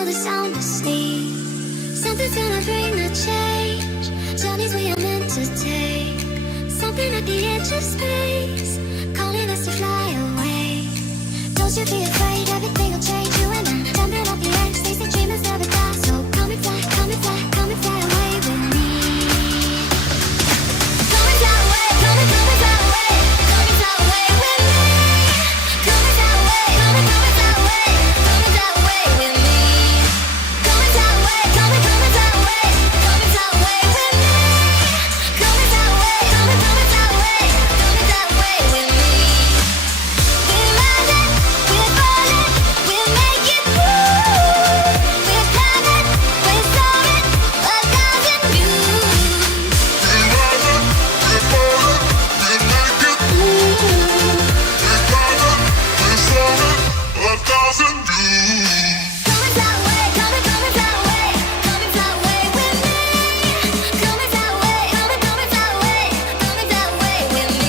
know the sound asleep. Something's gonna bring the change. Journeys we are meant to take. Something at the edge of space, calling us to fly away. Don't you be afraid, everything will change. You and I, jumping off the edge. They say dreamers never die, so come and fly, come and fly, come and fly away with me. Come and fly away, come and fly away, come and fly away with me. Come and fly away, come and fly away, come and fly away with me. Come and fly away, come and fly away, come and fly away with me. Come and fly away, come and fly away, come and fly away with me. We're rising, we're falling, we'll make it through. We're climbing, we're soaring, 1,000 views. We're rising, we're falling, we'll make it through. We're climbing, we're soaring, 1,000 views. Come and fly away, come and fly away, come and fly away with me. Come and fly away, come and fly away, come and fly away with me.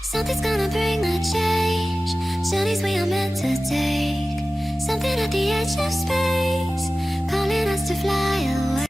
Something's gonna bring the change. Journeys we are meant to take. Something at the edge of space, calling us to fly away.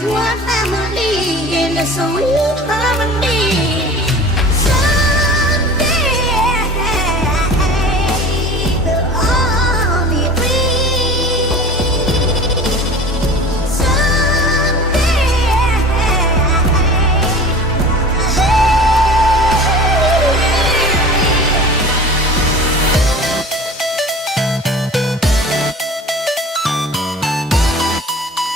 One family in a sweet harmony.